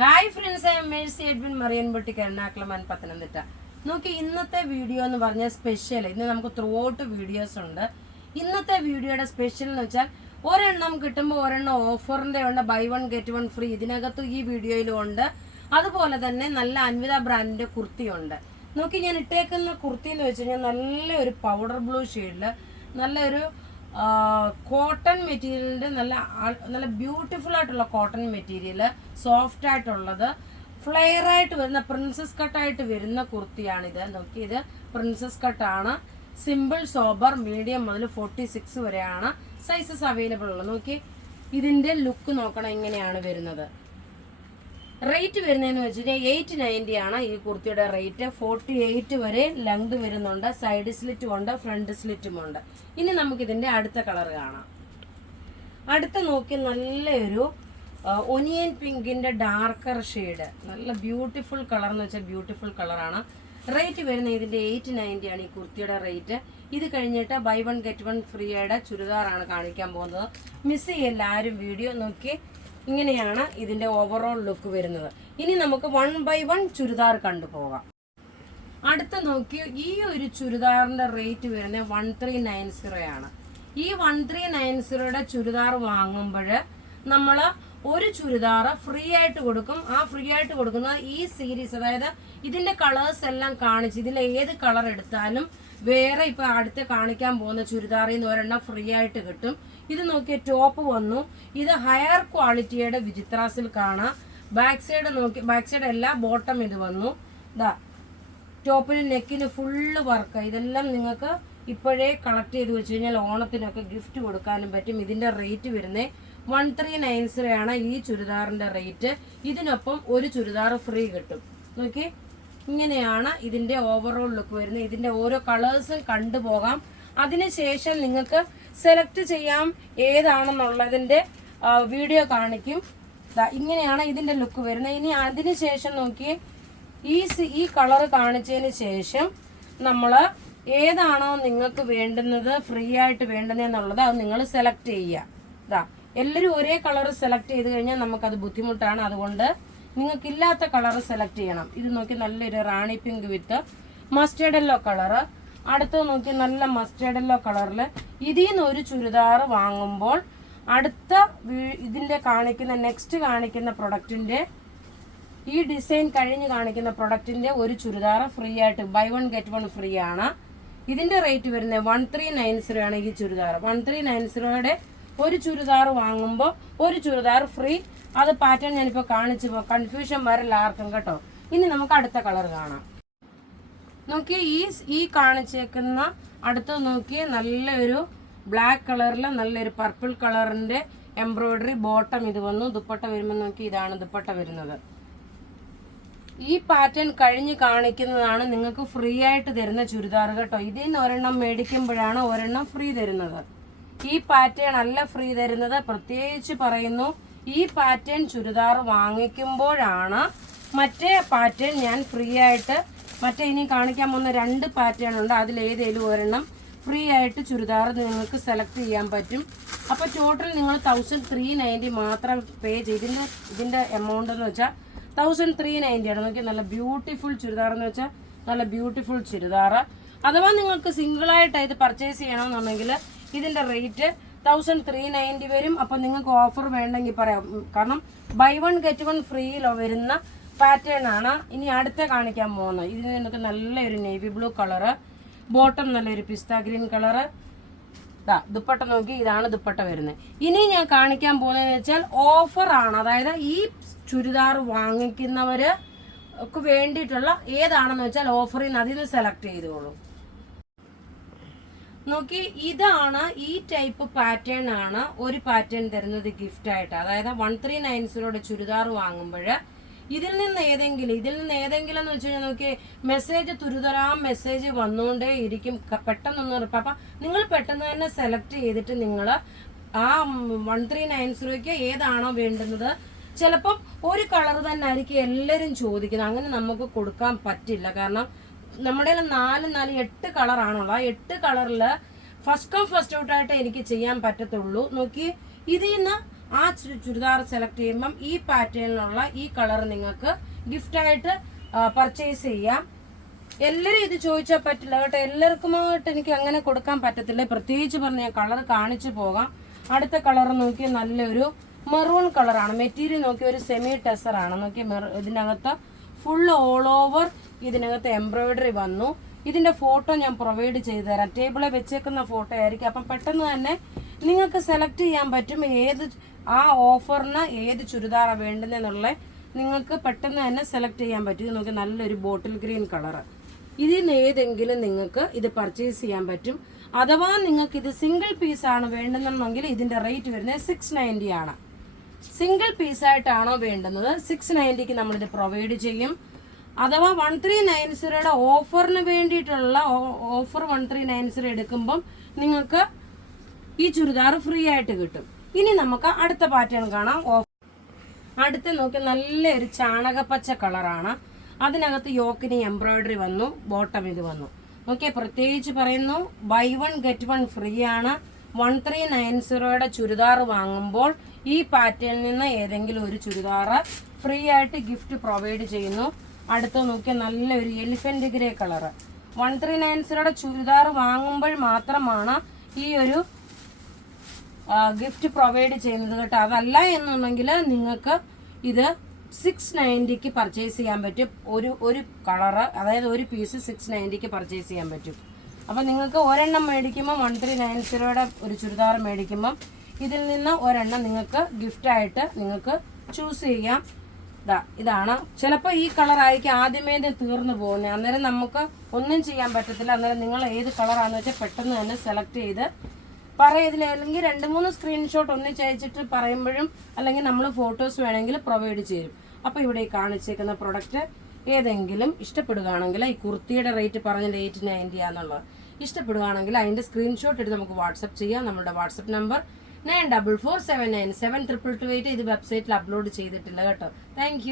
Hi friends, I am Mercy Edwin Marian boutique Ernakulam Pathanamthitta. നോക്കി, ഇന്നത്തെ video എന്ന് പറഞ്ഞാൽ സ്പെഷ്യൽ. ഇന്ന് നമുക്ക് ത്രൂ ഔട്ട് വീഡിയോസ് ഉണ്ട്. ഇന്നത്തെ വീഡിയോയുടെ സ്പെഷ്യൽ എന്ന് വെച്ചാൽ ഒരെണ്ണം കിട്ടുമ്പോൾ ഒരെണ്ണം ഓഫറിന്റെ ഉണ്ട്, buy one get one free. ഇതിനകത്ത് ഈ വീഡിയോയിലും ഉണ്ട്. അതുപോലെ തന്നെ നല്ല അൻവിത ബ്രാൻഡിന്റെ കുർത്തിയുണ്ട്. നോക്കി, ഞാൻ ഇട്ടേക്കുന്ന കുർത്തി എന്ന് വെച്ച് കഴിഞ്ഞാൽ നല്ലൊരു പൗഡർ ബ്ലൂ ഷെയ്ഡില് നല്ലൊരു കോട്ടൺ മെറ്റീരിയലിന്റെ നല്ല ബ്യൂട്ടിഫുൾ ആയിട്ടുള്ള കോട്ടൺ മെറ്റീരിയൽ, സോഫ്റ്റ് ആയിട്ടുള്ളത്, ഫ്ലെയർ ആയിട്ട് വരുന്ന പ്രിൻസസ് കട്ടായിട്ട് വരുന്ന കുർത്തിയാണിത്. നോക്കി, ഇത് പ്രിൻസസ് കട്ടാണ്. സിമ്പിൾ സോബർ മീഡിയം മുതൽ 46 വരെയാണ് സൈസസ് അവൈലബിൾ ഉള്ളത്. നോക്കി, ഇതിന്റെ ലുക്ക് നോക്കണം, ഇങ്ങനെയാണ് വരുന്നത്. റേറ്റ് വരുന്നതെന്ന് വെച്ചിട്ടുണ്ടെങ്കിൽ 890 ആണ് ഈ കുർത്തിയുടെ റേറ്റ്. 48 വരെ ലെങ്ത് വരുന്നുണ്ട്. സൈഡ് സ്ലിറ്റും ഉണ്ട്, ഫ്രണ്ട് സ്ലിറ്റും ഉണ്ട്. ഇനി നമുക്കിതിന്റെ അടുത്ത കളർ കാണാം. അടുത്ത നോക്കി, നല്ലൊരു ഒനിയൻ പിങ്കിന്റെ ഡാർക്കർ ഷെയ്ഡ്, നല്ല ബ്യൂട്ടിഫുൾ കളർ എന്ന് വെച്ചാൽ ബ്യൂട്ടിഫുൾ കളറാണ്. റേറ്റ് വരുന്നത് ഇതിന്റെ 890 ആണ് ഈ കുർത്തിയുടെ റേറ്റ്. ഇത് കഴിഞ്ഞിട്ട് ബൈ വൺ ഗെറ്റ് വൺ ഫ്രീയുടെ ചുരിദാറാണ് കാണിക്കാൻ പോകുന്നത്. മിസ് ചെയ്യല്ല ആരും വീഡിയോ. നോക്കി, ഇങ്ങനെയാണ് ഇതിന്റെ ഓവറോൾ ലുക്ക് വരുന്നത്. ഇനി നമുക്ക് 1 by 1 ചുരിദാർ കണ്ടുപോകാം. അടുത്ത നോക്കി, ഈ ഒരു ചുരിദാറിന്റെ റേറ്റ് വരുന്നത് 1390 ആണ്. ഈ 1390യുടെ ചുരിദാർ വാങ്ങുമ്പോൾ നമ്മൾ ഒരു ചുരിദാർ ഫ്രീ ആയിട്ട് കൊടുക്കും. ആ ഫ്രീ ആയിട്ട് കൊടുക്കുന്നത് ഈ സീരീസ്, അതായത് ഇതിന്റെ കളേഴ്സ് എല്ലാം കാണിച്ച് ഇതിൽ ഏത് കളർ എടുത്താലും വേറെ ഇപ്പൊ അടുത്ത് കാണിക്കാൻ പോകുന്ന ചുരിദാറിൽ നിന്ന് ഒരെണ്ണം ഫ്രീ ആയിട്ട് കിട്ടും. ഇത് നോക്കിയ ടോപ്പ് വന്നു. ഇത് ഹയർ ക്വാളിറ്റിയുടെ വിചിത്ര സിൽക്കാണ്. ബാക്ക് സൈഡ് നോക്കി, ബാക്ക് സൈഡ് അല്ല, ബോട്ടം ഇത് വന്നു. ഇതാ ടോപ്പിന് നെക്കിന് ഫുള്ള് വർക്ക്. ഇതെല്ലാം നിങ്ങൾക്ക് ഇപ്പോഴേ കളക്ട് ചെയ്ത് വെച്ച് കഴിഞ്ഞാൽ ഓണത്തിനൊക്കെ ഗിഫ്റ്റ് കൊടുക്കാനും പറ്റും. ഇതിന്റെ റേറ്റ് വരുന്നത് 1390 ആണ് ഈ ചുരിദാറിന്റെ റേറ്റ്. ഇതിനൊപ്പം ഒരു ചുരിദാർ ഫ്രീ കിട്ടും. നോക്കി, ഇങ്ങനെയാണ് ഇതിന്റെ ഓവറോൾ ലുക്ക് വരുന്നത്. ഇതിന്റെ ഓരോ കളേഴ്സും കണ്ടുപോകാം. അതിനുശേഷം നിങ്ങൾക്ക് സെലക്ട് ചെയ്യാം ഏതാണെന്നുള്ളതിന്റെ വീഡിയോ കാണിക്കും. ഇങ്ങനെയാണ് ഇതിന്റെ ലുക്ക് വരുന്നത്. ഇനി അതിനുശേഷം നോക്കി, ഈ കളർ കാണിച്ചതിന് ശേഷം നമ്മൾ ഏതാണോ നിങ്ങൾക്ക് വേണ്ടുന്നത്, ഫ്രീ ആയിട്ട് വേണ്ടുന്നതെന്നുള്ളത് അത് നിങ്ങൾ സെലക്ട് ചെയ്യുക. എല്ലാവരും ഒരേ കളർ സെലക്ട് ചെയ്ത് കഴിഞ്ഞാൽ നമുക്കത് ബുദ്ധിമുട്ടാണ്. അതുകൊണ്ട് നിങ്ങൾക്കില്ലാത്ത കളർ സെലക്ട് ചെയ്യണം. ഇത് നോക്കി, നല്ലൊരു rani pink with mustard yellow colour. അടുത്ത് നോക്കി, നല്ല മസ്റ്റേർഡ് യെല്ലോ കളറിൽ ഇതിൽ നിന്ന് ഒരു ചുരിദാർ വാങ്ങുമ്പോൾ അടുത്ത ഇതിന്റെ കാണിക്കുന്ന നെക്സ്റ്റ് കാണിക്കുന്ന പ്രൊഡക്റ്റിന്റെ ഈ ഡിസൈൻ കഴിഞ്ഞ് കാണിക്കുന്ന പ്രൊഡക്റ്റിന്റെ ഒരു ചുരിദാർ ഫ്രീ ആയിട്ട് buy one get one free ആണ്. ഇതിന്റെ റേറ്റ് വരുന്നത് 1390 ആണ് ഈ ചുരിദാർ. 1390യുടെ ഒരു ചുരിദാർ വാങ്ങുമ്പോൾ ഒരു ചുരിദാർ ഫ്രീ. അത് പാറ്റേൺ ഞാനിപ്പോൾ കാണിച്ചു, കൺഫ്യൂഷൻ വരില്ല ആർക്കും കേട്ടോ. ഇനി നമുക്ക് അടുത്ത കളർ കാണാം. നോക്കിയേ, ഈ കാണിച്ചേക്കുന്ന അടുത്ത് നോക്കിയേ, നല്ലൊരു ബ്ലാക്ക് കളറിൽ നല്ലൊരു പർപ്പിൾ കളറിന്റെ എംബ്രോയിഡറി ബോട്ടം ഇത് വന്നു. ദുപ്പട്ട വരുമ്പോൾ നോക്കി, ഇതാണ് ദുപ്പട്ട വരുന്നത്. ഈ പാറ്റേൺ കഴിഞ്ഞ് കാണിക്കുന്നതാണ് നിങ്ങൾക്ക് ഫ്രീ ആയിട്ട് തരുന്ന ചുരിദാർ കേട്ടോ. ഇതിൽ നിന്ന് ഒരെണ്ണം മേടിക്കുമ്പോഴാണ് ഒരെണ്ണം ഫ്രീ തരുന്നത്. ഈ പാറ്റേൺ അല്ല ഫ്രീ തരുന്നത്, പ്രത്യേകിച്ച് പറയുന്നു. ഈ പാറ്റേൺ ചുരിദാർ വാങ്ങിക്കുമ്പോഴാണ് മറ്റേ പാറ്റേൺ ഞാൻ ഫ്രീ ആയിട്ട്, മറ്റേ ഇനി കാണിക്കാൻ പോകുന്ന 2 പാറ്റേൺ ഉണ്ട്, അതിലേതേലും ഒരെണ്ണം ഫ്രീ ആയിട്ട് ചുരിദാർ നിങ്ങൾക്ക് സെലക്ട് ചെയ്യാൻ പറ്റും. അപ്പോൾ ടോട്ടൽ നിങ്ങൾ 1390 മാത്രം പേ ചെയ്ത് ഇതിന്റെ എമൗണ്ട് എന്ന് വെച്ചാൽ 1390 ആണ്. നോക്കി, നല്ല ബ്യൂട്ടിഫുൾ ചുരിദാർ എന്ന് വെച്ചാൽ നല്ല ബ്യൂട്ടിഫുൾ ചുരിദാർ. അഥവാ നിങ്ങൾക്ക് സിംഗിളായിട്ട് ഇത് പർച്ചേസ് ചെയ്യണമെന്നുണ്ടെങ്കിൽ ഇതിന്റെ റേറ്റ് 1390 വരും. അപ്പം നിങ്ങൾക്ക് ഓഫർ വേണ്ടെങ്കിൽ പറയാം, കാരണം ബൈ വൺ ഗെറ്റ് വൺ ഫ്രീയിലോ വരുന്ന പാറ്റേൺ ആണ്. ഇനി അടുത്ത കാണിക്കാൻ പോകുന്നത് ഇതിന് നിങ്ങൾക്ക് നല്ലൊരു നേവി ബ്ലൂ കളറ്, ബോട്ടം നല്ലൊരു പിസ്ത ഗ്രീൻ കളറ്. ദുപ്പട്ട നോക്കി, ഇതാണ് ദുപ്പട്ട വരുന്നത്. ഇനി ഞാൻ കാണിക്കാൻ പോകുന്നതെന്ന് വെച്ചാൽ ഓഫർ ആണ്. അതായത് ഈ ചുരിദാർ വാങ്ങിക്കുന്നവർക്ക് വേണ്ടിയിട്ടുള്ള ഏതാണെന്ന് വെച്ചാൽ ഓഫറിൽ നിന്ന് അതിൽ നിന്ന് സെലക്ട് ചെയ്തോളൂ. നോക്കി, ഇതാണ് ഈ ടൈപ്പ് പാറ്റേൺ ആണ് ഒരു പാറ്റേൺ തരുന്നത് ഗിഫ്റ്റ് ആയിട്ട്. അതായത് 1390 ചുരിദാർ വാങ്ങുമ്പോൾ ഇതിൽ നിന്ന് ഏതെങ്കിലും എന്ന് വെച്ച് കഴിഞ്ഞാൽ നോക്കി, മെസ്സേജ് തുരുതരാം മെസ്സേജ് വന്നുകൊണ്ടേ ഇരിക്കും. പെട്ടെന്നൊന്നും അപ്പം നിങ്ങൾ പെട്ടെന്ന് തന്നെ സെലക്ട് ചെയ്തിട്ട് നിങ്ങൾ ആ 1390 ഏതാണോ വേണ്ടുന്നത്, ചിലപ്പം ഒരു കളർ തന്നെ ആയിരിക്കും എല്ലാവരും ചോദിക്കുന്നത്. അങ്ങനെ നമുക്ക് കൊടുക്കാൻ പറ്റില്ല. കാരണം നമ്മുടെ 8 കളറാണുള്ളത്. ആ 8 കളറിൽ ഫസ്റ്റ് കം ഫസ്റ്റ് ഔട്ട് ആയിട്ട് എനിക്ക് ചെയ്യാൻ പറ്റത്തുള്ളൂ. നോക്കി, ഇതിൽ നിന്ന് ആ ചുരിദാർ സെലക്ട് ചെയ്യുമ്പം ഈ പാറ്റേണിലുള്ള ഈ കളർ നിങ്ങൾക്ക് ഗിഫ്റ്റായിട്ട് പർച്ചേസ് ചെയ്യാം. എല്ലാവരും ഇത് ചോദിച്ചാൽ പറ്റില്ല കേട്ടോ, എല്ലാവർക്കുമായിട്ട് എനിക്ക് അങ്ങനെ കൊടുക്കാൻ പറ്റത്തില്ല. പ്രത്യേകിച്ച് പറഞ്ഞ ഞാൻ കളർ കാണിച്ചു പോകാം. അടുത്ത കളർ നോക്കി നല്ലൊരു മെറൂൺ കളറാണ്. മെറ്റീരിയൽ നോക്കി ഒരു സെമി ടെസറാണ്. നോക്കി ഇതിനകത്ത് ഫുൾ ഓൾ ഓവർ ഇതിനകത്ത് എംബ്രോയിഡറി വന്നു. ഇതിന്റെ ഫോട്ടോ ഞാൻ പ്രൊവൈഡ് ചെയ്തു തരാം. ടേബിളിൽ വെച്ചേക്കുന്ന ഫോട്ടോ ആയിരിക്കും. അപ്പം പെട്ടെന്ന് തന്നെ നിങ്ങൾക്ക് സെലക്ട് ചെയ്യാൻ പറ്റും ആ ഓഫറിന് ഏത് ചുരിദാറാണ് വേണ്ടുന്നതെന്നുള്ള നിങ്ങൾക്ക് പെട്ടെന്ന് തന്നെ സെലക്ട് ചെയ്യാൻ പറ്റും. നോക്കി നല്ലൊരു ബോട്ടിൽ ഗ്രീൻ കളറ്. ഇതിന് ഏതെങ്കിലും നിങ്ങൾക്ക് ഇത് പർച്ചേസ് ചെയ്യാൻ പറ്റും. അഥവാ നിങ്ങൾക്ക് ഇത് സിംഗിൾ പീസാണ് വേണ്ടുന്നെങ്കിൽ ഇതിന്റെ റേറ്റ് വരുന്നത് 690 ആണ്. സിംഗിൾ പീസായിട്ടാണോ വേണ്ടുന്നത് 690ക്ക് നമ്മളിത് പ്രൊവൈഡ് ചെയ്യും. അഥവാ 1390യുടെ ഓഫറിന് വേണ്ടിയിട്ടുള്ള ഓഫർ 1390 എടുക്കുമ്പം നിങ്ങൾക്ക് ഈ ചുരിദാർ ഫ്രീ ആയിട്ട് കിട്ടും. ഇനി നമുക്ക് അടുത്ത പാറ്റേൺ കാണാം. അടുത്ത നോക്കി നല്ലൊരു ചാണകപ്പച്ച കളറാണ്. അതിനകത്ത് യോക്കിന് എംബ്രോയിഡറി വന്നു, ബോട്ടം ഇത് വന്നു. ഓക്കെ, പ്രത്യേകിച്ച് പറയുന്നു ബൈ 1 ഗെറ്റ് 1 ഫ്രീ ആണ്. 1390യുടെ ചുരിദാർ വാങ്ങുമ്പോൾ ഈ പാറ്റേണിൽ നിന്ന് ഏതെങ്കിലും ഒരു ചുരിദാർ ഫ്രീ ആയിട്ട് ഗിഫ്റ്റ് പ്രൊവൈഡ് ചെയ്യുന്നു. അടുത്ത നോക്കിയ നല്ലൊരു എലിഫന്റ് ഗ്രേ കളറ്. 1390യുടെ ചുരിദാർ വാങ്ങുമ്പോൾ മാത്രമാണ് ഈ ഒരു ഗിഫ്റ്റ് പ്രൊവൈഡ് ചെയ്യുന്നത് കേട്ടോ. അതല്ല എന്നുണ്ടെങ്കിൽ നിങ്ങൾക്ക് ഇത് 690ക്ക് പർച്ചേസ് ചെയ്യാൻ പറ്റും. ഒരു കളറ്, അതായത് ഒരു പീസ് 690ക്ക് പർച്ചേസ് ചെയ്യാൻ പറ്റും. അപ്പം നിങ്ങൾക്ക് ഒരെണ്ണം മേടിക്കുമ്പോൾ 1390യുടെ ഒരു ചുരിദാർ മേടിക്കുമ്പം ഇതിൽ നിന്ന് ഒരെണ്ണം നിങ്ങൾക്ക് ഗിഫ്റ്റായിട്ട് നിങ്ങൾക്ക് ചൂസ് ചെയ്യാം. ഇതാണ്. ചിലപ്പോൾ ഈ കളറായിരിക്കും ആദ്യമേ തീർന്നു പോകുന്നത്. അന്നേരം നമുക്ക് ഒന്നും ചെയ്യാൻ പറ്റത്തില്ല. അന്നേരം നിങ്ങൾ ഏത് കളറാണെന്ന് വെച്ചാൽ പെട്ടെന്ന് തന്നെ സെലക്ട് ചെയ്ത് പറയതിൽ, അല്ലെങ്കിൽ 2-3 സ്ക്രീൻഷോട്ട് ഒന്നിച്ച് അയച്ചിട്ട് പറയുമ്പോഴും അല്ലെങ്കിൽ നമ്മൾ ഫോട്ടോസ് വേണമെങ്കിൽ പ്രൊവൈഡ് ചെയ്യും. അപ്പോൾ ഇവിടെ ഈ കാണിച്ചേക്കുന്ന പ്രൊഡക്റ്റ് ഏതെങ്കിലും ഇഷ്ടപ്പെടുകയാണെങ്കിൽ, ഈ കുർത്തിയുടെ റേറ്റ് പറഞ്ഞത് 890 ആണെന്നുള്ളത് ഇഷ്ടപ്പെടുകയാണെങ്കിൽ അതിൻ്റെ സ്ക്രീൻഷോട്ട് എടുത്ത് നമുക്ക് വാട്സപ്പ് ചെയ്യാം. നമ്മുടെ വാട്സപ്പ് നമ്പർ 9447972228. ഇത് വെബ്സൈറ്റിൽ അപ്ലോഡ് ചെയ്തിട്ടില്ല കേട്ടോ. താങ്ക്